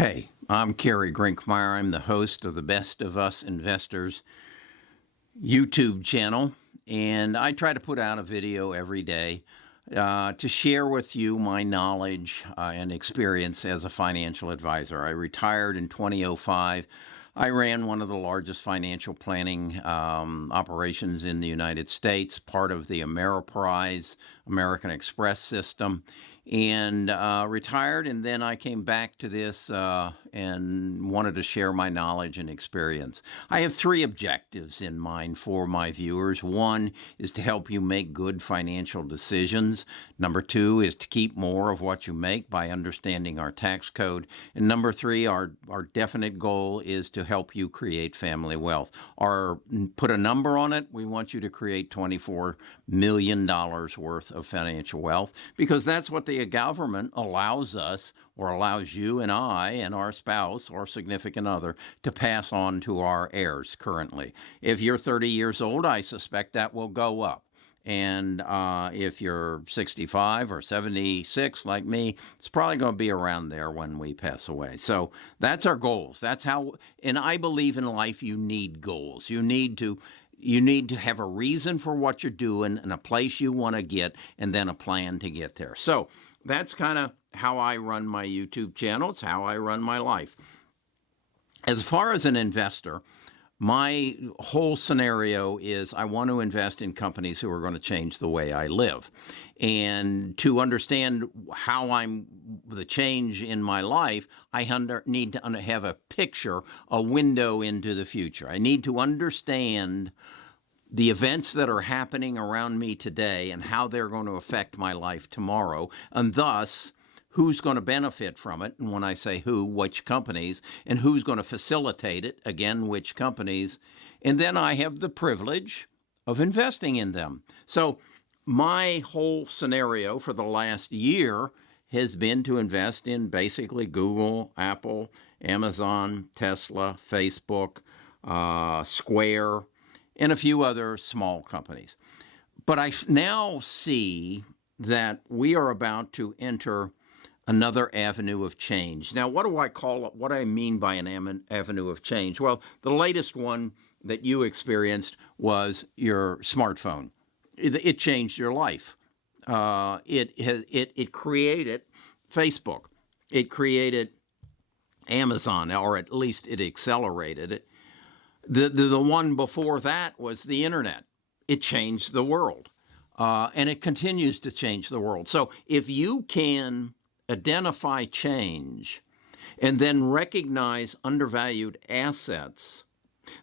Hey, I'm Kerry Grinkmeyer. I'm the host of the Best of Us Investors YouTube channel, and I try to put out a video every day to share with you my knowledge and experience as a financial advisor. I retired in 2005. I ran one of the largest financial planning operations in the United States, part of the Ameriprise, American Express system, and retired, and then I came back to this and wanted to share my knowledge and experience. I have three objectives in mind for my viewers. One is to help you make good financial decisions. Number two is to keep more of what you make by understanding our tax code. And number three, our definite goal is to help you create family wealth. Or put a number on it, we want you to create $24 million worth of financial wealth, because that's what the government allows us, or allows you and I and our spouse or significant other to pass on to our heirs currently. If you're 30 years old, I suspect that will go up. And if you're 65 or 76 like me, it's probably going to be around there when we pass away. So that's our goals. That's how, and I believe in life you need goals. You need to have a reason for what you're doing and a place you want to get, and then a plan to get there. So that's kind of how I run my YouTube channel. It's how I run my life. As far as an investor, my whole scenario is I want to invest in companies who are going to change the way I live. And to understand how the change in my life, I need to have a picture, a window into the future. I need to understand the events that are happening around me today and how they're going to affect my life tomorrow, and thus who's going to benefit from it. And when I say who, which companies, and who's going to facilitate it, again, which companies. And then I have the privilege of investing in them. So my whole scenario for the last year has been to invest in basically Google, Apple, Amazon, Tesla, Facebook, Square, and a few other small companies. But I now see that we are about to enter another avenue of change. Now, what do I call it? What do I mean by an avenue of change? Well, the latest one that you experienced was your smartphone. It changed your life. It created Facebook. It created Amazon, or at least it accelerated it. The one before that was the internet. It changed the world, and it continues to change the world. So if you can identify change and then recognize undervalued assets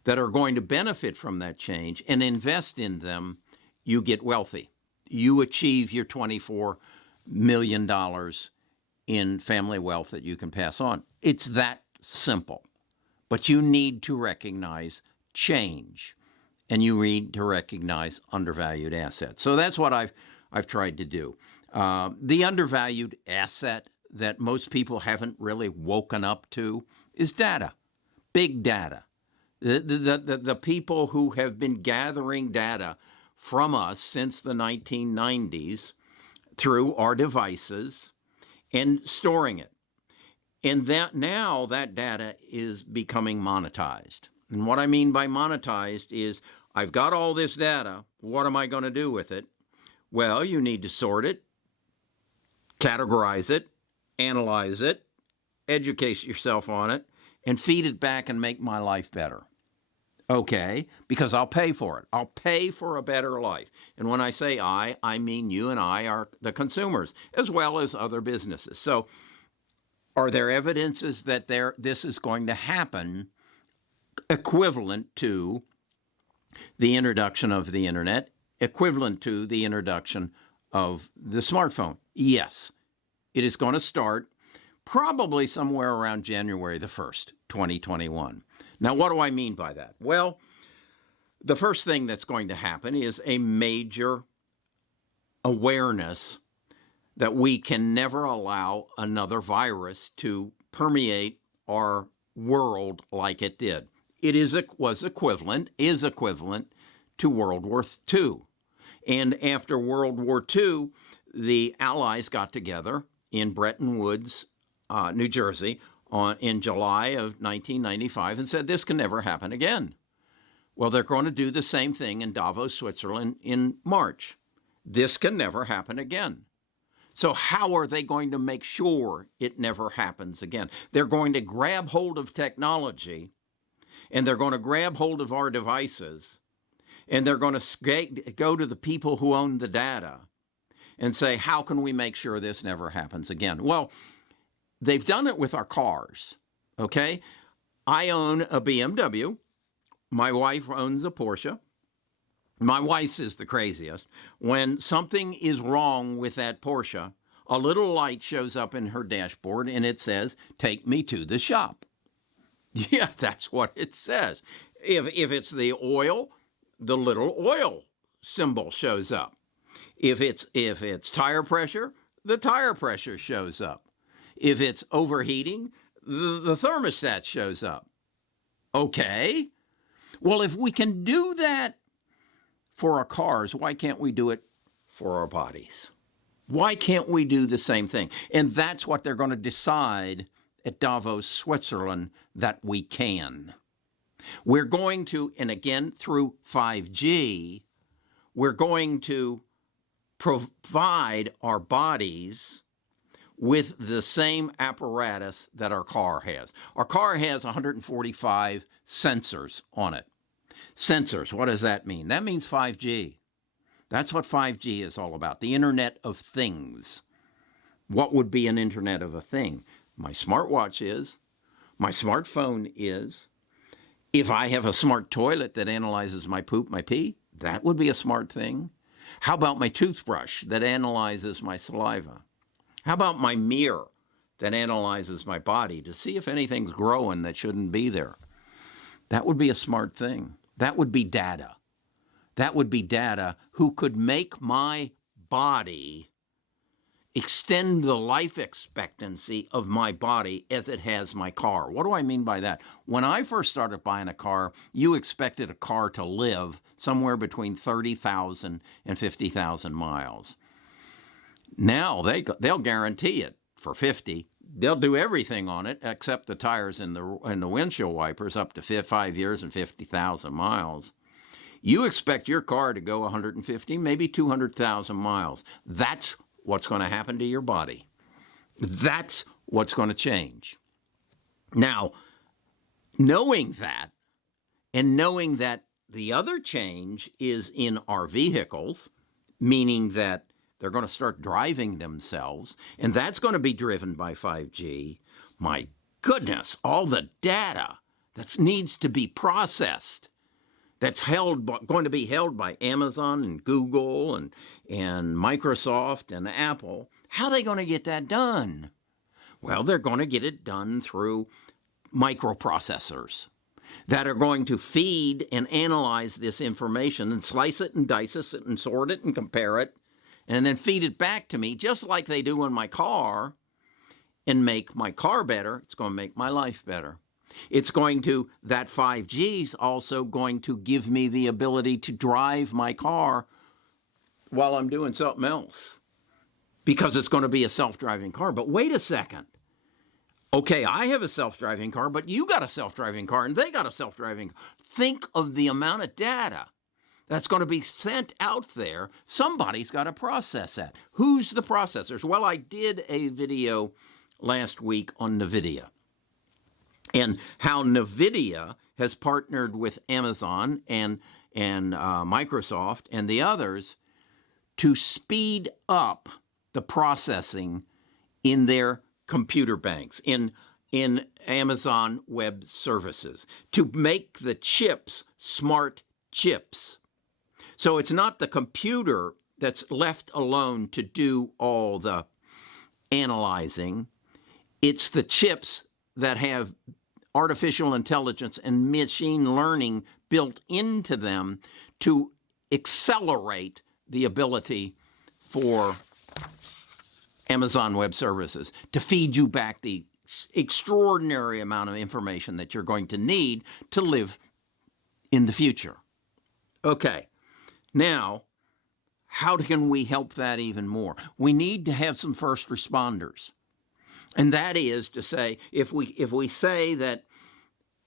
that are going to benefit from that change and invest in them, you get wealthy. You achieve your $24 million in family wealth that you can pass on. It's that simple. But you need to recognize change, and you need to recognize undervalued assets. So that's what I've tried to do. The undervalued asset that most people haven't really woken up to is data, big data. The people who have been gathering data from us since the 1990s through our devices and storing it. And that now that data is becoming monetized. And what I mean by monetized is I've got all this data. What am I going to do with it? Well, you need to sort it, categorize it, analyze it, educate yourself on it, and feed it back and make my life better. Okay, because I'll pay for it. I'll pay for a better life. And when I say I mean you and I are the consumers, as well as other businesses. So are there evidences that this is going to happen equivalent to the introduction of the internet, equivalent to the introduction of the smartphone? Yes. It is going to start probably somewhere around January the 1st, 2021. Now, what do I mean by that? Well, the first thing that's going to happen is a major awareness that we can never allow another virus to permeate our world like it did. It is equivalent to World War II. And after World War II, the Allies got together in Bretton Woods, New Jersey, in July of 1995 and said this can never happen again. Well, they're going to do the same thing in Davos, Switzerland in March. This can never happen again. So how are they going to make sure it never happens again? They're going to grab hold of technology, and they're going to grab hold of our devices, and they're going to go to the people who own the data and say, how can we make sure this never happens again? Well, they've done it with our cars, okay? I own a BMW. My wife owns a Porsche. My wife's is the craziest. When something is wrong with that Porsche, a little light shows up in her dashboard and it says, take me to the shop. Yeah, that's what it says. If it's the oil, the little oil symbol shows up. If it's tire pressure, the tire pressure shows up. If it's overheating, the thermostat shows up. Okay. Well, if we can do that for our cars, why can't we do it for our bodies? Why can't we do the same thing? And that's what they're going to decide at Davos, Switzerland, that we can. We're going to, and again, through 5G, we're going to provide our bodies with the same apparatus that our car has. Our car has 145 sensors on it. Sensors, what does that mean? That means 5G. That's what 5G is all about, the Internet of Things. What would be an Internet of a Thing? My smartwatch is, my smartphone is. If I have a smart toilet that analyzes my poop, my pee, that would be a smart thing. How about my toothbrush that analyzes my saliva? How about my mirror that analyzes my body to see if anything's growing that shouldn't be there? That would be a smart thing. That would be data. That would be data who could make my body extend the life expectancy of my body as it has my car. What do I mean by that? When I first started buying a car, you expected a car to live somewhere between 30,000 and 50,000 miles. Now they'll guarantee it for 50. They'll do everything on it except the tires and the windshield wipers up to 5 years and 50,000 miles. You expect your car to go 150, maybe 200,000 miles. That's what's going to happen to your body. That's what's going to change. Now, knowing that, and knowing that the other change is in our vehicles, meaning that they're going to start driving themselves, and that's going to be driven by 5G. My goodness, all the data that needs to be processed, that's going to be held by Amazon and Google and Microsoft and Apple. How are they going to get that done? Well, they're going to get it done through microprocessors that are going to feed and analyze this information and slice it and dice it and sort it and compare it and then feed it back to me just like they do in my car and make my car better. It's going to make my life better. It's going to, that 5G is also going to give me the ability to drive my car while I'm doing something else because it's going to be a self-driving car. But wait a second. Okay, I have a self-driving car, but you got a self-driving car and they got a self-driving car. Think of the amount of data that's going to be sent out there. Somebody's got to process that. Who's the processors? Well, I did a video last week on NVIDIA and how NVIDIA has partnered with Amazon and Microsoft and the others to speed up the processing in their computer banks, in Amazon Web Services, to make the chips smart chips. So it's not the computer that's left alone to do all the analyzing. It's the chips that have artificial intelligence and machine learning built into them to accelerate the ability for Amazon Web Services to feed you back the extraordinary amount of information that you're going to need to live in the future. Okay, now, how can we help that even more? We need to have some first responders. And that is to say, if we say that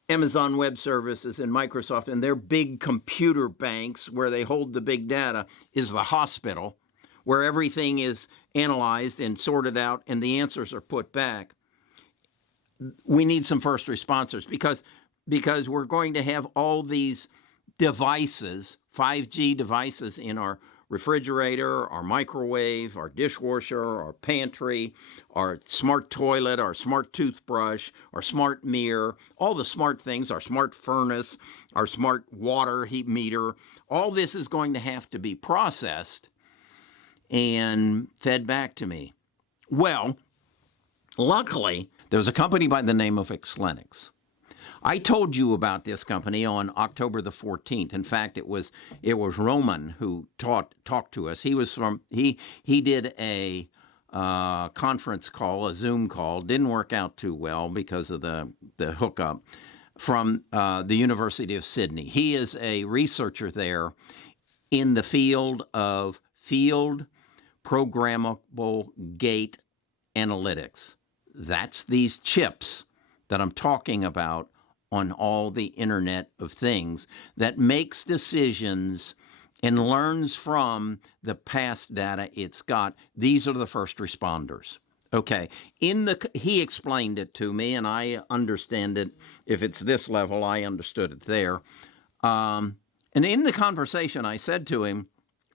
Amazon Web Services and Microsoft and their big computer banks where they hold the big data is the hospital, where everything is analyzed and sorted out and the answers are put back, we need some first responders because we're going to have all these devices, 5G devices in our refrigerator, our microwave, our dishwasher, our pantry, our smart toilet, our smart toothbrush, our smart mirror, all the smart things, our smart furnace, our smart water heat meter. All this is going to have to be processed and fed back to me. Well, luckily, there's a company by the name of ExLinux. I told you about this company on October the 14th. In fact, it was Roman who talked to us. He did a conference call, a Zoom call. Didn't work out too well because of the hookup from the University of Sydney. He is a researcher there in the field of field programmable gate analytics. That's these chips that I'm talking about on all the Internet of Things that makes decisions and learns from the past data it's got. These are the first responders. Okay, he explained it to me, and I understand it. If it's this level, I understood it there. And in the conversation, I said to him,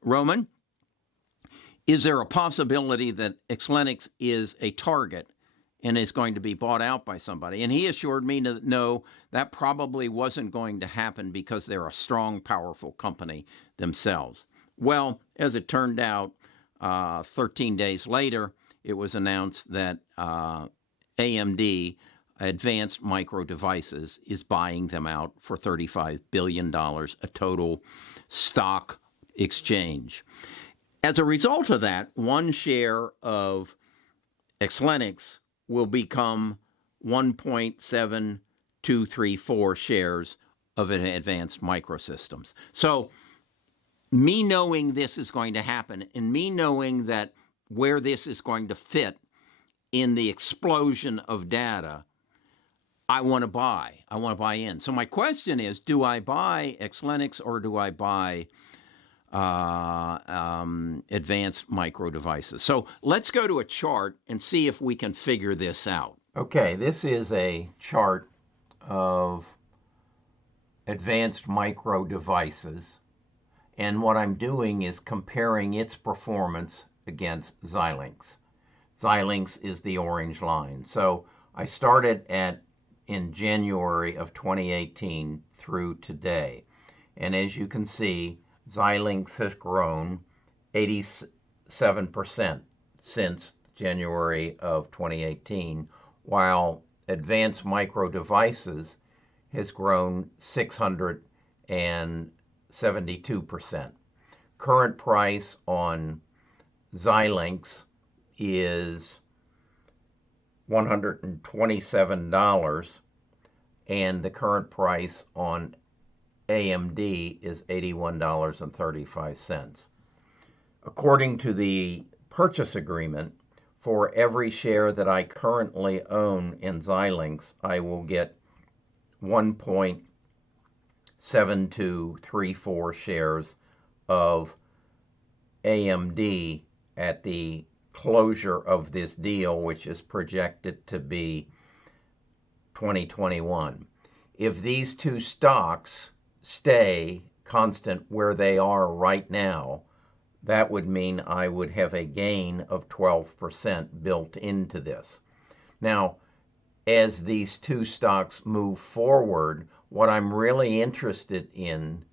Roman, is there a possibility that ExLinux is a target and is going to be bought out by somebody? And he assured me that no, that probably wasn't going to happen because they're a strong, powerful company themselves. Well, as it turned out, 13 days later, it was announced that AMD, Advanced Micro Devices, is buying them out for $35 billion, a total stock exchange. As a result of that, one share of ExLinux will become 1.7234 shares of an Advanced Microsystems. So me knowing this is going to happen and me knowing that where this is going to fit in the explosion of data, I want to buy in. So my question is, do I buy ExLinux or do I buy Advanced Micro Devices? So let's go to a chart and see if we can figure this out. Okay, this is a chart of Advanced Micro Devices, and what I'm doing is comparing its performance against Xilinx. Xilinx is the orange line. So I started in January of 2018 through today, and as you can see, Xilinx has grown 87% since January of 2018, while Advanced Micro Devices has grown 672%. Current price on Xilinx is $127, and the current price on AMD is $81.35. According to the purchase agreement, for every share that I currently own in Xilinx, I will get 1.7234 shares of AMD at the closure of this deal, which is projected to be 2021. If these two stocks stay constant where they are right now, that would mean I would have a gain of 12% built into this. Now, as these two stocks move forward, what I'm really interested in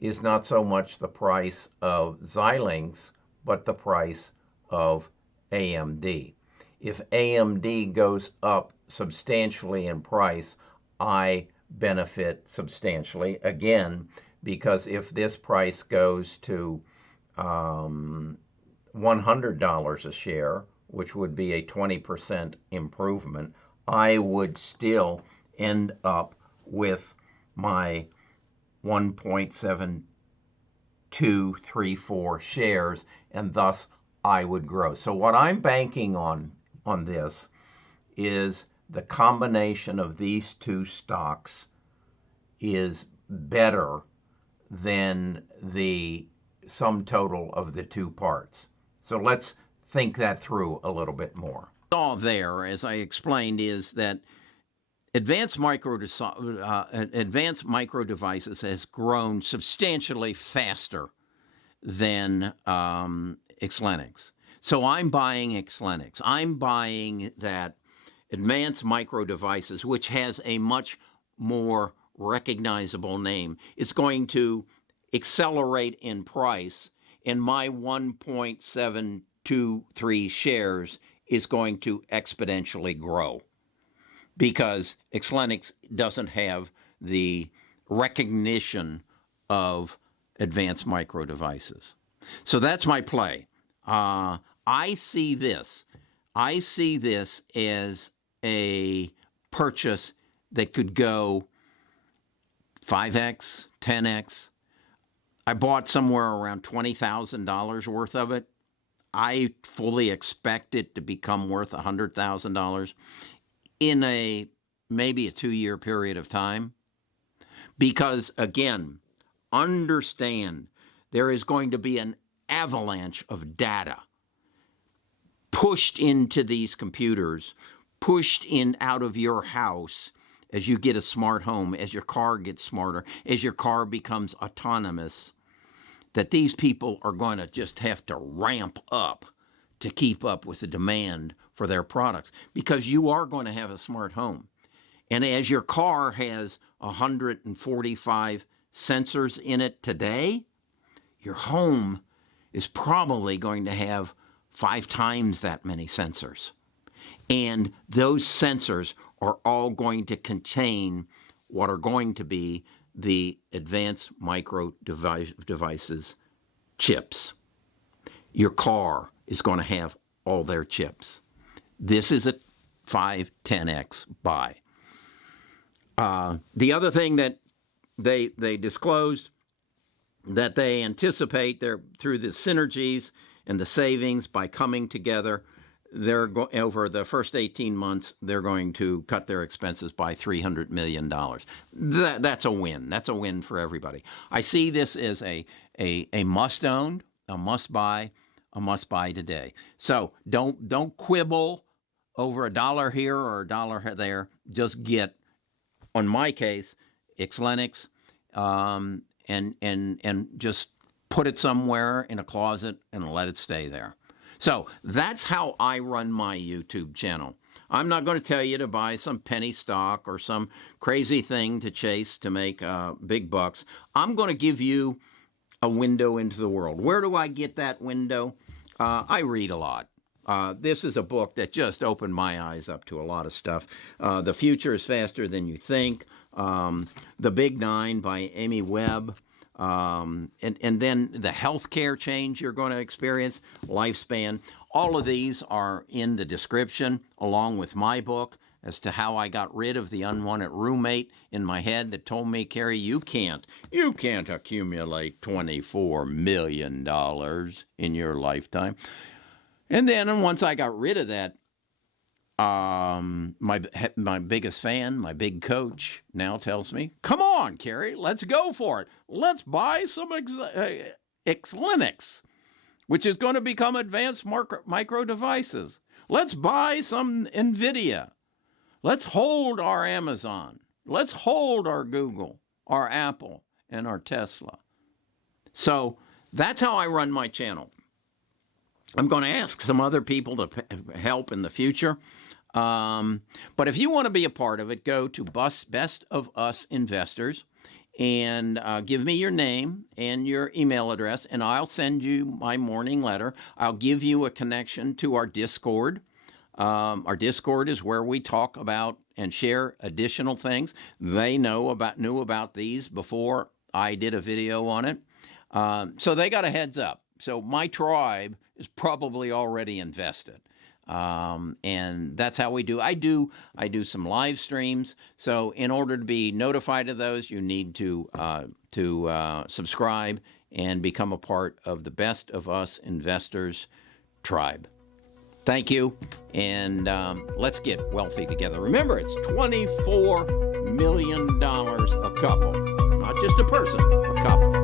is not so much the price of Xilinx, but the price of AMD. If AMD goes up substantially in price, I benefit substantially, again, because if this price goes to $100 a share, which would be a 20% improvement, I would still end up with my 1.7234 shares, and thus I would grow. So what I'm banking on this is the combination of these two stocks is better than the sum total of the two parts. So let's think that through a little bit more. All there, as I explained, is that advanced micro devices has grown substantially faster than ExLinux. So I'm buying ExLinux. I'm buying that advanced micro devices, which has a much more recognizable name. It's going to accelerate in price, and my 1.723 shares is going to exponentially grow because ExLinux doesn't have the recognition of advanced micro devices. So that's my play. I see this as a purchase that could go 5x, 10x. I bought somewhere around $20,000 worth of it. I fully expect it to become worth $100,000 in maybe a 2-year period of time. Because again, understand there is going to be an avalanche of data pushed into these computers, pushed in out of your house as you get a smart home, as your car gets smarter, as your car becomes autonomous, that these people are going to just have to ramp up to keep up with the demand for their products, because you are going to have a smart home. And as your car has 145 sensors in it today, your home is probably going to have 5 times that many sensors. And those sensors are all going to contain what are going to be the advanced micro devices chips. Your car is going to have all their chips. This is a 5-10x buy. The other thing that they disclosed that they anticipate through the synergies and the savings by coming together, over the first 18 months, they're going to cut their expenses by $300 million. That's a win. That's a win for everybody. I see this as a must-own, a must-buy today. So don't quibble over $1 here or $1 there. Just get, on my case, ExLinux, and just put it somewhere in a closet and let it stay there. So that's how I run my YouTube channel. I'm not going to tell you to buy some penny stock or some crazy thing to chase to make big bucks. I'm going to give you a window into the world. Where do I get that window? I read a lot. This is a book that just opened my eyes up to a lot of stuff. The Future is Faster Than You Think. The Big Nine by Amy Webb. And then the healthcare change you're going to experience, lifespan. All of these are in the description, along with my book, as to how I got rid of the unwanted roommate in my head that told me, Kerry, you can't accumulate $24 million in your lifetime. And then once I got rid of that, my biggest fan, my big coach, now tells me, come on, Kerry, let's go for it. Let's buy some ExLinux, which is going to become advanced micro devices. Let's buy some NVIDIA. Let's hold our Amazon. Let's hold our Google, our Apple, and our Tesla. So that's how I run my channel. I'm going to ask some other people to help in the future. But if you want to be a part of it, go to Best of Us Investors and give me your name and your email address, and I'll send you my morning letter. I'll give you a connection to our Discord. Our Discord is where we talk about and share additional things. They knew about these before I did a video on it. So they got a heads up. So my tribe is probably already invested. And that's how we do. I do some live streams. So in order to be notified of those, you need to subscribe and become a part of the Best of Us Investors tribe. Thank you, and let's get wealthy together. Remember, it's $24 million a couple, not just a person, a couple.